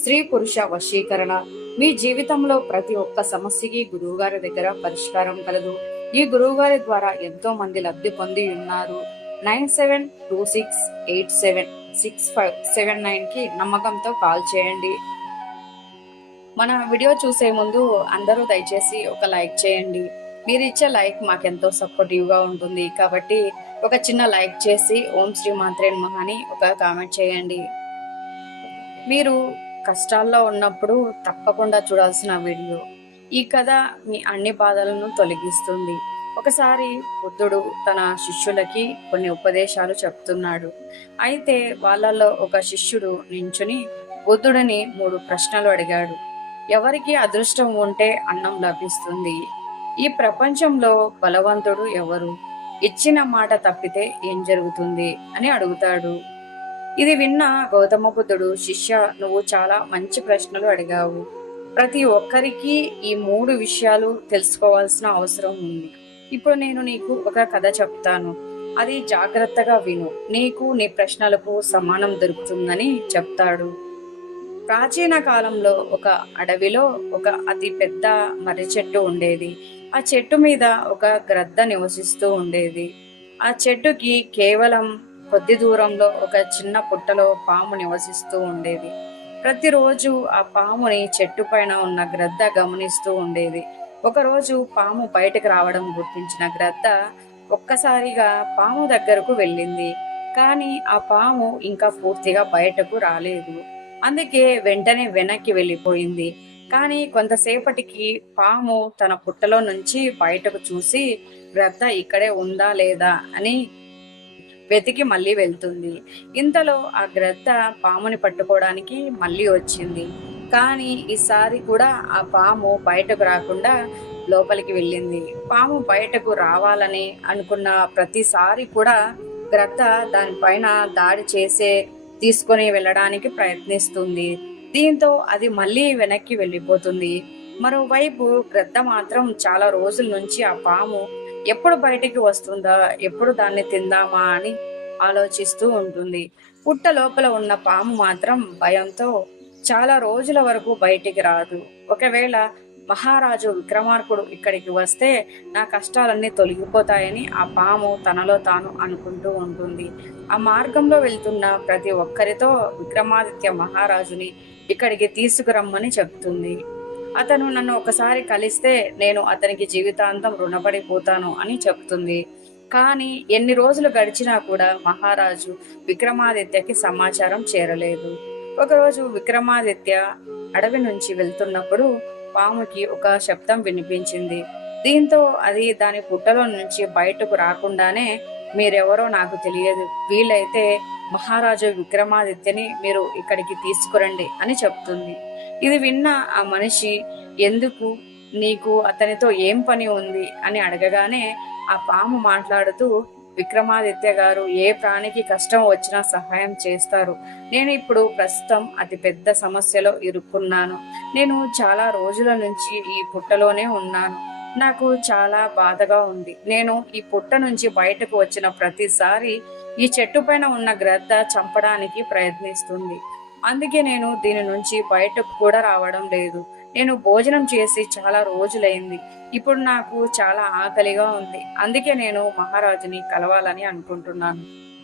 స్త్రీ పురుష వశీకరణ. మీ జీవితంలో ప్రతి ఒక్క సమస్యకి గురువుగారి దగ్గర పరిష్కారం కలదు. ఈ గురువు గారి ద్వారా ఎంతో మంది లబ్ధి పొంది ఉన్నారు. Nine seven two six eight seven six five seven నైన్కి నమ్మకంతో కాల్ చేయండి. మన వీడియో చూసే ముందు అందరూ దయచేసి ఒక లైక్ చేయండి. మీరు ఇచ్చే లైక్ మాకెంతో సపోర్టివ్గా ఉంటుంది. కాబట్టి ఒక చిన్న లైక్ చేసి ఓం శ్రీ మాత్రే మహాని ఒక కామెంట్ చేయండి. మీరు కష్టాల్లో ఉన్నప్పుడు తప్పకుండా చూడాల్సిన వీడియో. ఈ కథ మీ అన్ని బాధలను తొలగిస్తుంది. ఒకసారి బుద్ధుడు తన శిష్యులకి కొన్ని ఉపదేశాలు చెప్తున్నాడు. అయితే వాళ్ళలో ఒక శిష్యుడు నించుని బుద్ధుడిని మూడు ప్రశ్నలు అడిగాడు. ఎవరికి అదృష్టం ఉంటే అన్నం లభిస్తుంది? ఈ ప్రపంచంలో బలవంతుడు ఎవరు? ఇచ్చిన మాట తప్పితే ఏం జరుగుతుంది? అని అడుగుతాడు. ఇది విన్న గౌతమ బుద్ధుడు శిష్య నువ్వు చాలా మంచి ప్రశ్నలు అడిగావు. ప్రతి ఒక్కరికి ఈ మూడు విషయాలు తెలుసుకోవాల్సిన అవసరం ఉంది. ఇప్పుడు నేను నీకు ఒక కథ చెప్తాను. అది జాగ్రత్తగా విను. నీకు నీ ప్రశ్నలకు సమానం దొరుకుతుందని చెప్తాడు. ప్రాచీన కాలంలో ఒక అడవిలో ఒక అతి పెద్ద మర్రి చెట్టు ఉండేది. ఆ చెట్టు మీద ఒక గ్రద్ద నివసిస్తూ ఉండేది. ఆ చెట్టుకి కేవలం కొద్ది దూరంలో ఒక చిన్న పుట్టలో పాము నివసిస్తూ ఉండేది. ప్రతిరోజు ఆ పాముని చెట్టు పైన ఉన్న గ్రద్ద గమనిస్తూ ఉండేది. ఒకరోజు పాము బయటకు రావడం గుర్తించిన గ్రద్ద ఒక్కసారిగా పాము దగ్గరకు వెళ్ళింది. కానీ ఆ పాము ఇంకా పూర్తిగా బయటకు రాలేదు. అందుకే వెంటనే వెనక్కి వెళ్ళిపోయింది. కానీ కొంతసేపటికి పాము తన పుట్టలో నుంచి బయటకు చూసి గ్రద్ద ఇక్కడే ఉందా లేదా? అని వెతికి మళ్ళీ వెళ్తుంది. ఇంతలో ఆ గ్రద్ద పాముని పట్టుకోవడానికి మళ్ళీ వచ్చింది. కానీ ఈసారి కూడా ఆ పాము బయటకు రాకుండా లోపలికి వెళ్ళింది. పాము బయటకు రావాలని అనుకున్న ప్రతిసారి కూడా గ్రద్ద దానిపైన దాడి చేసే తీసుకొని వెళ్ళడానికి ప్రయత్నిస్తుంది. దీంతో అది మళ్ళీ వెనక్కి వెళ్ళిపోతుంది. మరోవైపు గ్రద్ద మాత్రం చాలా రోజుల నుంచి ఆ పాము ఎప్పుడు బయటికి వస్తుందా? ఎప్పుడు దాన్ని తిందామా అని ఆలోచిస్తూ ఉంటుంది. పుట్ట లోపల ఉన్న పాము మాత్రం భయంతో చాలా రోజుల వరకు బయటికి రాదు. ఒకవేళ మహారాజు విక్రమార్కుడు ఇక్కడికి వస్తే నా కష్టాలన్నీ తొలగిపోతాయని ఆ పాము తనలో తాను అనుకుంటూ ఉంటుంది. ఆ మార్గంలో వెళ్తున్న ప్రతి ఒక్కరితో విక్రమాదిత్య మహారాజుని ఇక్కడికి తీసుకురమ్మని చెప్తుంది. అతను నన్ను ఒకసారి కలిస్తే నేను అతనికి జీవితాంతం రుణపడిపోతాను అని చెప్తుంది. కానీ ఎన్ని రోజులు గడిచినా కూడా మహారాజు విక్రమాదిత్యకి సమాచారం చేరలేదు. ఒకరోజు విక్రమాదిత్య అడవి నుంచి వెళ్తున్నప్పుడు పాముకి ఒక శబ్దం వినిపించింది. దీంతో అది దాని పుట్టలో నుంచి బయటకు రాకుండానే మీరెవరో నాకు తెలియదు. వీలైతే మహారాజు విక్రమాదిత్యని మీరు ఇక్కడికి తీసుకురండి అని చెప్తుంది. ఇది విన్న ఆ మనిషి ఎందుకు? నీకు అతనితో ఏం పని ఉంది? అని అడగగానే ఆ పాము మాట్లాడుతూ విక్రమాదిత్య గారు ఏ ప్రాణికి కష్టం వచ్చినా సహాయం చేస్తారు. నేను ఇప్పుడు ప్రస్తుతం అతి పెద్ద సమస్యలో ఇరుక్కున్నాను. నేను చాలా రోజుల నుంచి ఈ పుట్టలోనే ఉన్నాను. నాకు చాలా బాధగా ఉంది. నేను ఈ పుట్ట నుంచి బయటకు వచ్చిన ప్రతిసారి ఈ చెట్టు పైన ఉన్న గ్రద్ద చంపడానికి ప్రయత్నిస్తుంది. అందుకే నేను దీని నుంచి బయటకు కూడా రావడం లేదు. నేను భోజనం చేసి చాలా రోజులైంది. ఇప్పుడు నాకు చాలా ఆకలిగా ఉంది. అందుకే నేను మహారాజుని కలవాలని అనుకుంటున్నాను.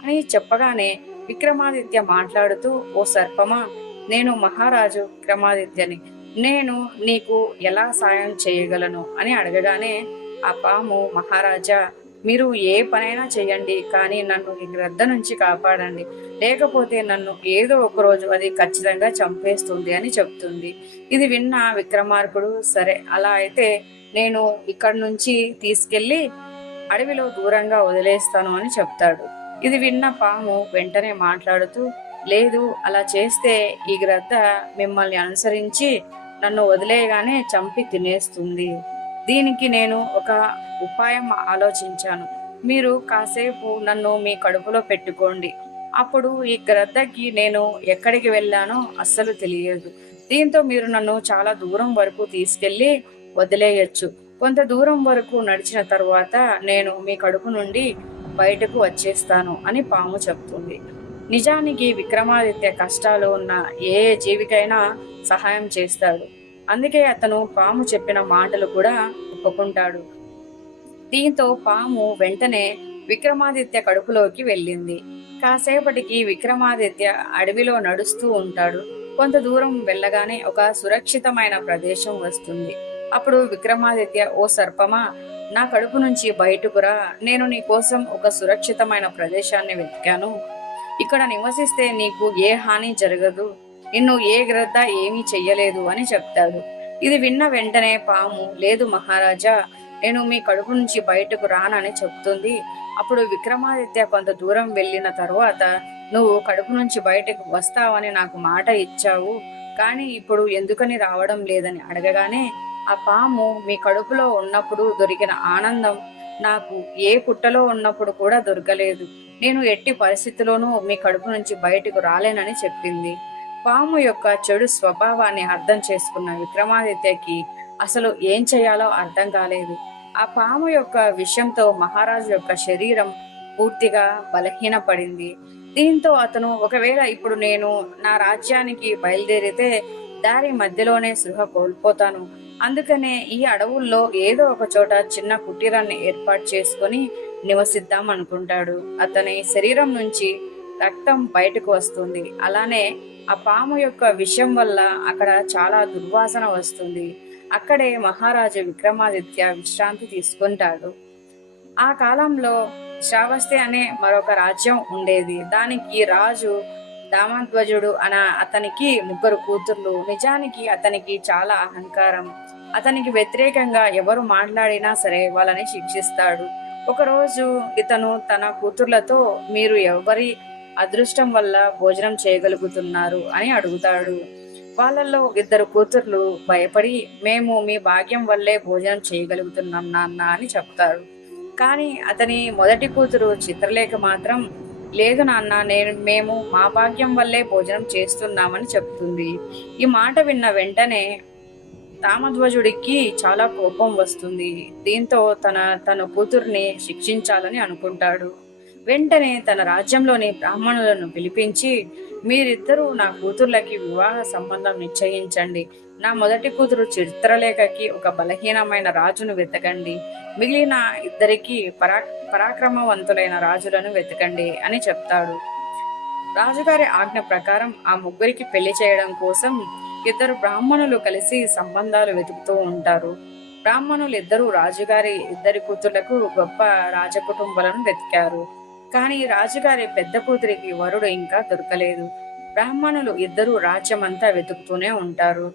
అని చెప్పగానే విక్రమాదిత్య మాట్లాడుతూ ఓ సర్పమా నేను మహారాజు విక్రమాదిత్యని. నేను నీకు ఎలా సాయం చేయగలను? అని అడగగానే ఆ పాము మహారాజా మీరు ఏ పనైనా చేయండి కానీ నన్ను ఈ గ్రద్ద నుంచి కాపాడండి. లేకపోతే నన్ను ఏదో ఒక రోజు అది ఖచ్చితంగా చంపేస్తుంది అని చెప్తుంది. ఇది విన్న విక్రమార్కుడు సరే అలా అయితే నేను ఇక్కడి నుంచి తీసుకెళ్ళి అడవిలో దూరంగా వదిలేస్తాను అని చెప్తాడు. ఇది విన్న పాము వెంటనే మాట్లాడుతూ లేదు అలా చేస్తే ఈ గ్రద్ద మిమ్మల్ని అనుసరించి నన్ను వదిలేయగానే చంపి తినేస్తుంది. దీనికి నేను ఒక ఉపాయం ఆలోచించాను. మీరు కాసేపు నన్ను మీ కడుపులో పెట్టుకోండి. అప్పుడు ఈ గ్రద్దకి నేను ఎక్కడికి వెళ్ళానో అస్సలు తెలియదు. దీంతో మీరు నన్ను చాలా దూరం వరకు తీసుకెళ్ళి వదిలేయచ్చు. కొంత దూరం వరకు నడిచిన తర్వాత నేను మీ కడుపు నుండి బయటకు వచ్చేస్తాను అని పాము చెప్తుంది. నిజానికి విక్రమాదిత్య కష్టాలు ఉన్న ఏ జీవికైనా సహాయం చేస్తాడు. అందుకే అతను పాము చెప్పిన మాటలు కూడా ఒప్పుకుంటాడు. దీంతో పాము వెంటనే విక్రమాదిత్య కడుపులోకి వెళ్ళింది. కాసేపటికి విక్రమాదిత్య అడవిలో నడుస్తూ ఉంటాడు. కొంత దూరం వెళ్ళగానే ఒక సురక్షితమైన ప్రదేశం వస్తుంది. అప్పుడు విక్రమాదిత్య ఓ సర్పమా నా కడుపు నుంచి బయటకురా నేను నీ కోసం ఒక సురక్షితమైన ప్రదేశాన్ని వెతికాను. ఇక్కడ నివసిస్తే నీకు ఏ హాని జరగదు. నిన్ను ఏ గ్రద్ద ఏమీ చెయ్యలేదు అని చెప్తాడు. ఇది విన్న వెంటనే పాము లేదు మహారాజా నేను మీ కడుపు నుంచి బయటకు రానని చెప్తుంది. అప్పుడు విక్రమాదిత్య కొంత దూరం వెళ్ళిన తరువాత నువ్వు కడుపు నుంచి బయటకు వస్తావని నాకు మాట ఇచ్చావు. కానీ ఇప్పుడు ఎందుకని రావడం లేదని అడగగానే ఆ పాము మీ కడుపులో ఉన్నప్పుడు దొరికిన ఆనందం. నాకు ఏ పుట్టలో ఉన్నప్పుడు కూడా దొరకలేదు. నేను ఎట్టి పరిస్థితిలోనూ మీ కడుపు నుంచి బయటకు రాలేనని చెప్పింది. పాము యొక్క చెడు స్వభావాన్ని అర్థం చేసుకున్న విక్రమాదిత్యకి అసలు ఏం చేయాలో అర్థం కాలేదు. ఆ పాము యొక్క విషయంతో మహారాజు యొక్క శరీరం పూర్తిగా బలహీనపడింది. దీంతో అతను ఒకవేళ ఇప్పుడు నేను నా రాజ్యానికి బయలుదేరితే దారి మధ్యలోనే సృహ కోల్పోతాను. అందుకనే ఈ అడవుల్లో ఏదో ఒక చోట చిన్న కుటీరాన్ని ఏర్పాటు చేసుకొని నివసిద్దాం అనుకుంటాడు. అతని శరీరం నుంచి రక్తం బయటకు వస్తుంది. అలానే ఆ పాము యొక్క విషయం వల్ల అక్కడ చాలా దుర్వాసన వస్తుంది. అక్కడే మహారాజు విక్రమాదిత్య విశ్రాంతి తీసుకుంటాడు. ఆ కాలంలో శ్రావస్తి అనే మరొక రాజ్యం ఉండేది. దానికి రాజు దామధ్వజుడు అన అతనికి ముగ్గురు కూతుర్లు. నిజానికి అతనికి చాలా అహంకారం. అతనికి వ్యతిరేకంగా ఎవరు మాట్లాడినా సరే వాళ్ళని శిక్షిస్తాడు. ఒకరోజు ఇతను తన కూతుర్లతో మీరు ఎవరి అదృష్టం వల్ల భోజనం చేయగలుగుతున్నారు? అని అడుగుతాడు. వాళ్ళల్లో ఇద్దరు కూతుర్లు భయపడి మేము మీ భాగ్యం వల్లే భోజనం చేయగలుగుతున్నాం నాన్న అని చెప్తారు. కానీ అతని మొదటి కూతురు చిత్రలేఖ మాత్రం లేదు నాన్న నేను మేము మా భాగ్యం వల్లే భోజనం చేస్తున్నామని చెప్తుంది. ఈ మాట విన్న వెంటనే తామధ్వజుడికి చాలా కోపం వస్తుంది. దీంతో తన తన కూతుర్ని శిక్షించాలని అనుకుంటాడు. వెంటనే తన రాజ్యంలోని బ్రాహ్మణులను పిలిపించి మీరిద్దరూ నా కూతుర్లకి వివాహ సంబంధం నిశ్చయించండి. నా మొదటి కూతురు చిత్రలేఖకి ఒక బలహీనమైన రాజును వెతకండి. మిగిలిన ఇద్దరికి పరా పరాక్రమవంతులైన రాజులను వెతకండి అని చెప్తాడు. రాజుగారి ఆజ్ఞ ప్రకారం ఆ ముగ్గురికి పెళ్ళి చేయడం కోసం ఇద్దరు బ్రాహ్మణులు కలిసి సంబంధాలు వెతుకుతూ ఉంటారు. బ్రాహ్మణులు ఇద్దరు రాజుగారి ఇద్దరి కూతుళ్ళకు గొప్ప రాజకుటుంబాలను వెతికారు. కానీ రాజుగారి పెద్ద కూతురికి వరుడు ఇంకా దొరకలేదు. బ్రాహ్మణులు ఇద్దరు రాజ్యమంతా వెతుకుతూనే ఉంటారు.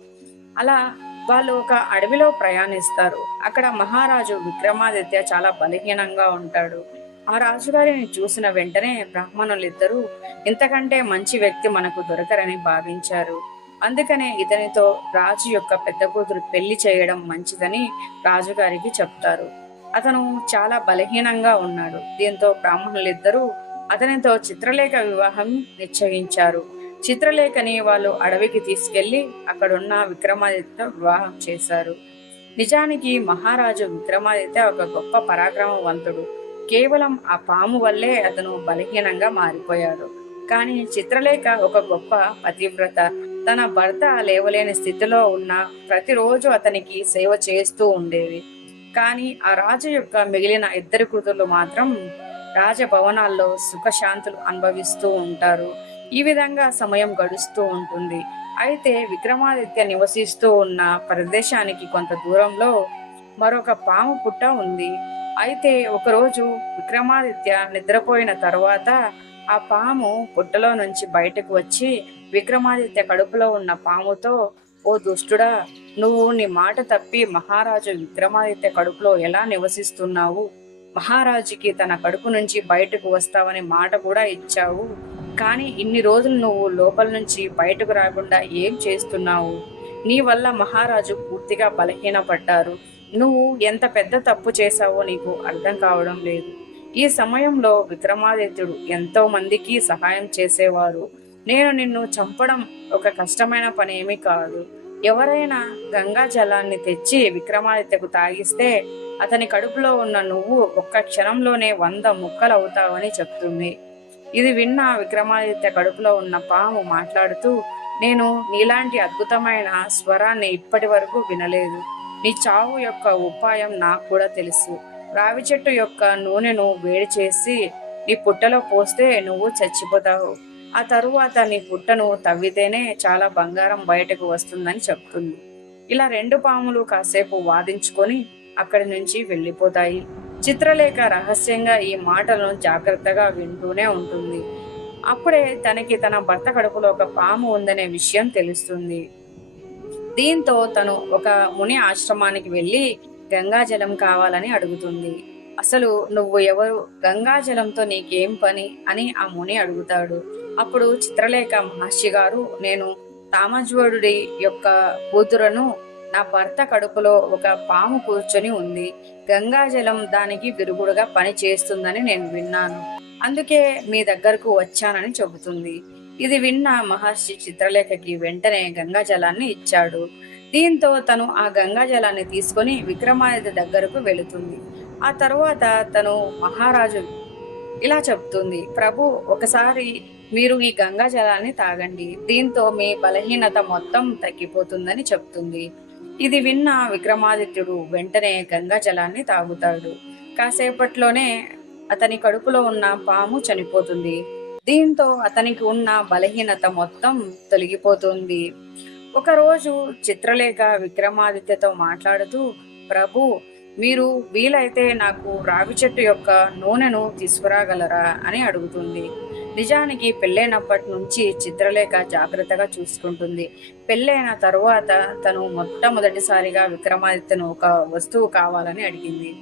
అలా వాళ్ళు ఒక అడవిలో ప్రయాణిస్తారు. అక్కడ మహారాజు విక్రమాదిత్య చాలా బలహీనంగా ఉంటాడు. ఆ రాజుగారిని చూసిన వెంటనే బ్రాహ్మణులు ఇద్దరు ఇంతకంటే మంచి వ్యక్తి మనకు దొరకరని భావించారు. అందుకనే ఇతనితో రాజు యొక్క పెద్ద కూతురు పెళ్ళి చేయడం మంచిదని రాజుగారికి చెప్తారు. అతను చాలా బలహీనంగా ఉన్నాడు. దీంతో బ్రాహ్మణులిద్దరూ అతనితో చిత్రలేఖ వివాహం నిశ్చయించారు. చిత్రలేఖని వాళ్ళు అడవికి తీసుకెళ్ళి అక్కడున్న విక్రమాదిత్య వివాహం చేశారు. నిజానికి మహారాజు విక్రమాదిత్య ఒక గొప్ప పరాక్రమవంతుడు. కేవలం ఆ పాము వల్లే అతను బలహీనంగా మారిపోయాడు. కానీ చిత్రలేఖ ఒక గొప్ప పతివ్రత. తన భర్త లేవలేని స్థితిలో ఉన్న ప్రతిరోజు అతనికి సేవ చేస్తూ ఉండేది కానీ ఆ రాజు యొక్క మిగిలిన ఇద్దరు కూతుర్లు మాత్రం రాజభవనాల్లో సుఖశాంతులు అనుభవిస్తూ ఉంటారు. ఈ విధంగా సమయం గడుస్తూ ఉంటుంది. అయితే విక్రమాదిత్య నివసిస్తూ ఉన్న ప్రదేశానికి కొంత దూరంలో మరొక పాము పుట్ట ఉంది. అయితే ఒకరోజు విక్రమాదిత్య నిద్రపోయిన తర్వాత ఆ పాము పుట్టలో నుంచి బయటకు వచ్చి విక్రమాదిత్య కడుపులో ఉన్న పాముతో ఓ దుష్టుడా నువ్వు నీ మాట తప్పి మహారాజు విక్రమాదిత్య కడుపులో ఎలా నివసిస్తున్నావు? మహారాజుకి తన కడుపు నుంచి బయటకు వస్తావని మాట కూడా ఇచ్చావు. కానీ ఇన్ని రోజులు నువ్వు లోపల నుంచి బయటకు రాకుండా ఏం చేస్తున్నావు? నీ వల్ల మహారాజు పూర్తిగా బలహీనపడ్డారు. నువ్వు ఎంత పెద్ద తప్పు చేశావో నీకు అర్థం కావడం లేదు. ఈ సమయంలో విక్రమాదిత్యుడు ఎంతో మందికి సహాయం చేసేవారు. నేను నిన్ను చంపడం ఒక కష్టమైన పని ఏమీ కాదు. ఎవరైనా గంగా జలాన్ని తెచ్చి విక్రమాదిత్యకు తాగిస్తే అతని కడుపులో ఉన్న నువ్వు ఒక్క క్షణంలోనే వంద ముక్కలవుతావని చెప్తుంది. ఇది విన్న విక్రమాదిత్య కడుపులో ఉన్న పాము మాట్లాడుతూ నేను నీలాంటి అద్భుతమైన స్వరాన్ని ఇప్పటి వరకు వినలేదు. నీ చావు యొక్క ఉపాయం నాకు కూడా తెలుసు. రావి చెట్టు యొక్క నూనెను వేడి చేసి నీ పుట్టలో పోస్తే నువ్వు చచ్చిపోతావు. ఆ తరువాత నీ పుట్టను తవ్వితేనే చాలా బంగారం బయటకు వస్తుందని చెప్తుంది. ఇలా రెండు పాములు కాసేపు వాదించుకొని అక్కడి నుంచి వెళ్ళిపోతాయి. చిత్రలేఖ రహస్యంగా ఈ మాటలను జాగ్రత్తగా వింటూనే ఉంటుంది. అప్పుడే తనకి తన భర్త కడుపులో ఒక పాము ఉందనే విషయం తెలుస్తుంది. దీంతో తను ఒక ముని ఆశ్రమానికి వెళ్ళి గంగాజలం కావాలని అడుగుతుంది. అసలు నువ్వు ఎవరు? గంగాజలంతో నీకేం పని? అని ఆ ముని అడుగుతాడు. అప్పుడు చిత్రలేఖ మహర్షి గారు నేను తామజ్వరుడి యొక్క కూతురను నా భర్త కడుపులో ఒక పాము కూర్చొని ఉంది. గంగాజలం దానికి విరుగుడుగా పని చేస్తుందని నేను విన్నాను. అందుకే మీ దగ్గరకు వచ్చానని చెబుతుంది ఇది విన్న మహర్షి చిత్రలేఖకి వెంటనే గంగాజలాన్ని ఇచ్చాడు. దీంతో తను ఆ గంగాజలాన్ని తీసుకొని విక్రమాదిత్య దగ్గరకు వెళుతుంది. ఆ తరువాత తను మహారాజు ఇలా చెప్తుంది ప్రభు ఒకసారి మీరు ఈ గంగా జలాన్ని తాగండి. దీంతో మీ బలహీనత మొత్తం తగ్గిపోతుందని చెప్తుంది. ఇది విన్న విక్రమాదిత్యుడు వెంటనే గంగా జలాన్ని తాగుతాడు. కాసేపట్లోనే అతని కడుపులో ఉన్న పాము చనిపోతుంది. దీంతో అతనికి ఉన్న బలహీనత మొత్తం తొలగిపోతుంది. ఒకరోజు చిత్రలేఖ విక్రమాదిత్యతో మాట్లాడుతూ ప్రభు మీరు వీలైతే నాకు రావి చెట్టు యొక్క నూనెను తీసుకురాగలరా అని అడుగుతుంది. నిజానికి పెళ్ళైనప్పటి నుంచి చిత్రలేఖ జాగ్రత్తగా చూసుకుంటుంది. పెళ్ళైన తరువాత తను మొట్టమొదటిసారిగా విక్రమాదిత్యను ఒక వస్తువు కావాలని అడిగింది.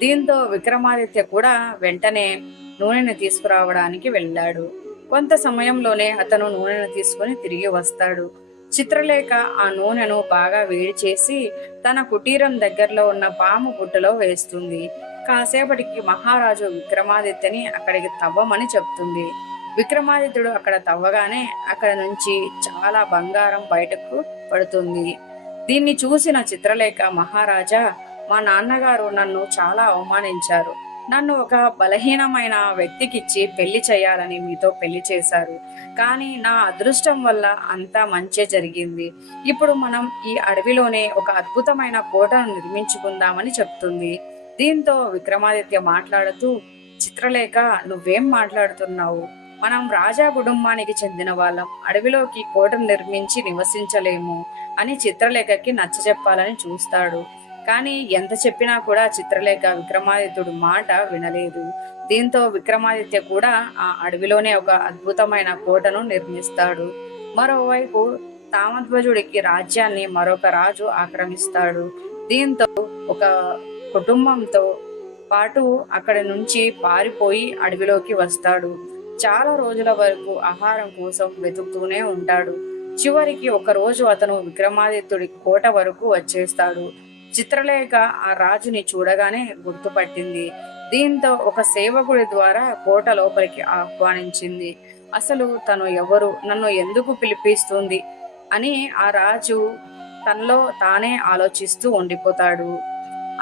దీంతో విక్రమాదిత్య కూడా వెంటనే నూనెను తీసుకురావడానికి వెళ్ళాడు. కొంత సమయంలోనే అతను నూనెను తీసుకుని తిరిగి వస్తాడు. చిత్రలేఖ ఆ నూనెను బాగా వేడి చేసి తన కుటీరం దగ్గరలో ఉన్న పాము పుట్టలో వేస్తుంది. కాసేపటికి మహారాజు విక్రమాదిత్యని అక్కడికి తవ్వమని చెప్తుంది. విక్రమాదిత్యుడు అక్కడ తవ్వగానే అక్కడ నుంచి చాలా బంగారం బయటకు పడుతుంది. దీన్ని చూసిన చిత్రలేఖ మహారాజా మా నాన్నగారు నన్ను చాలా అవమానించారు. నన్ను ఒక బలహీనమైన వ్యక్తికిచ్చి పెళ్ళి చేయాలని మీతో పెళ్ళి చేశారు. కానీ నా అదృష్టం వల్ల అంతా మంచే జరిగింది. ఇప్పుడు మనం ఈ అడవిలోనే ఒక అద్భుతమైన కోటను నిర్మించుకుందామని చెప్తుంది. దీంతో విక్రమాదిత్య మాట్లాడుతూ చిత్రలేఖ నువ్వేం మాట్లాడుతున్నావు? మనం రాజా కుటుంబానికి చెందిన వాళ్ళం. అడవిలోకి కోటను నిర్మించి నివసించలేము అని చిత్రలేఖకి నచ్చజెప్పాలని చూస్తాడు. కానీ ఎంత చెప్పినా కూడా చిత్రలేఖ విక్రమాదిత్యుడు మాట వినలేదు. దీంతో విక్రమాదిత్య కూడా ఆ అడవిలోనే ఒక అద్భుతమైన కోటను నిర్మిస్తాడు. మరోవైపు తామధ్వజుడికి రాజ్యాన్ని మరొక రాజు ఆక్రమిస్తాడు. దీంతో ఒక కుటుంబంతో పాటు అక్కడి నుంచి పారిపోయి అడవిలోకి వస్తాడు. చాలా రోజుల వరకు ఆహారం కోసం వెతుకుతూనే ఉంటాడు. చివరికి ఒక రోజు అతను విక్రమాదిత్యుడి కోట వరకు వచ్చేస్తాడు. చిత్రలేఖ ఆ రాజుని చూడగానే గుర్తుపట్టింది. దీంతో ఒక సేవకుడి ద్వారా కోట లోపలికి ఆహ్వానించింది. అసలు తను ఎవరు? నన్ను ఎందుకు పిలిపిస్తుంది? అని ఆ రాజు తనలో తానే ఆలోచిస్తూ ఉండిపోతాడు.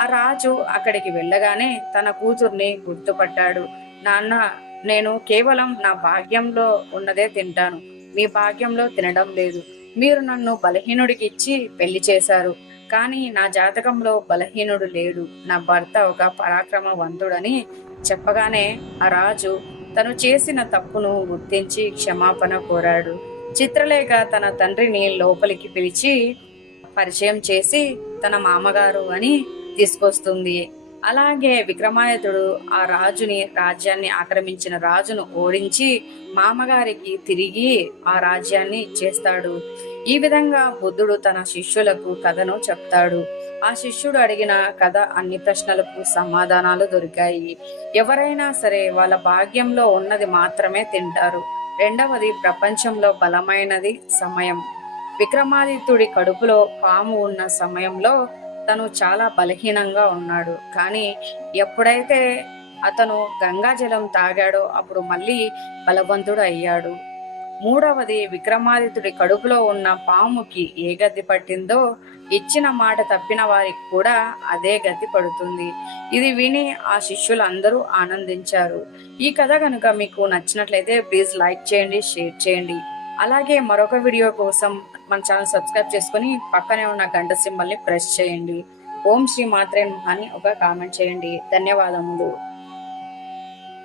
ఆ రాజు అక్కడికి వెళ్ళగానే తన కూతుర్ని గుర్తుపట్టాడు. నాన్న నేను కేవలం నా భాగ్యంలో ఉన్నదే తింటాను. మీ భాగ్యంలో తినడం లేదు. మీరు నన్ను బలహీనుడికి ఇచ్చి పెళ్ళి చేశారు. కానీ నా జాతకంలో బలహీనుడు లేడు. నా భర్త ఒక పరాక్రమవంతుడని చెప్పగానే ఆ రాజు తను చేసిన తప్పును గుర్తించి క్షమాపణ కోరాడు. చిత్రలేఖ తన తండ్రిని లోపలికి పిలిచి పరిచయం చేసి తన మామగారు అని తీసుకొస్తుంది. అలాగే విక్రమాదిత్యుడు ఆ రాజుని రాజ్యాన్ని ఆక్రమించిన రాజును ఓడించి మామగారికి తిరిగి ఆ రాజ్యాన్ని ఇచ్చేస్తాడు ఈ విధంగా బుద్ధుడు తన శిష్యులకు కథను చెప్తాడు. ఆ శిష్యుడు అడిగిన కథ అన్ని ప్రశ్నలకు సమాధానాలు దొరికాయి. ఎవరైనా సరే వాళ్ళ భాగ్యంలో ఉన్నది మాత్రమే తింటారు. రెండవది ప్రపంచంలో బలమైనది సమయం. విక్రమాదిత్యుడి కడుపులో పాము ఉన్న సమయంలో తను చాలా బలహీనంగా ఉన్నాడు. కానీ ఎప్పుడైతే అతను గంగాజలం తాగాడో అప్పుడు మళ్ళీ బలవంతుడు అయ్యాడు. మూడవది విక్రమాదిత్యుడి కడుపులో ఉన్న పాముకి ఏ గతి పట్టిందో ఇచ్చిన మాట తప్పిన వారికి కూడా అదే గతి పడుతుంది. ఇది విని ఆ శిష్యులందరూ ఆనందించారు. ఈ కథ కనుక మీకు నచ్చినట్లయితే ప్లీజ్ లైక్ చేయండి షేర్ చేయండి. అలాగే మరొక వీడియో కోసం మన ఛానల్ సబ్స్క్రైబ్ చేసుకుని పక్కనే ఉన్న గంట సింబల్ని ప్రెస్ చేయండి. ఓం శ్రీ మాత్రే అని ఒక కామెంట్ చేయండి. ధన్యవాదములు.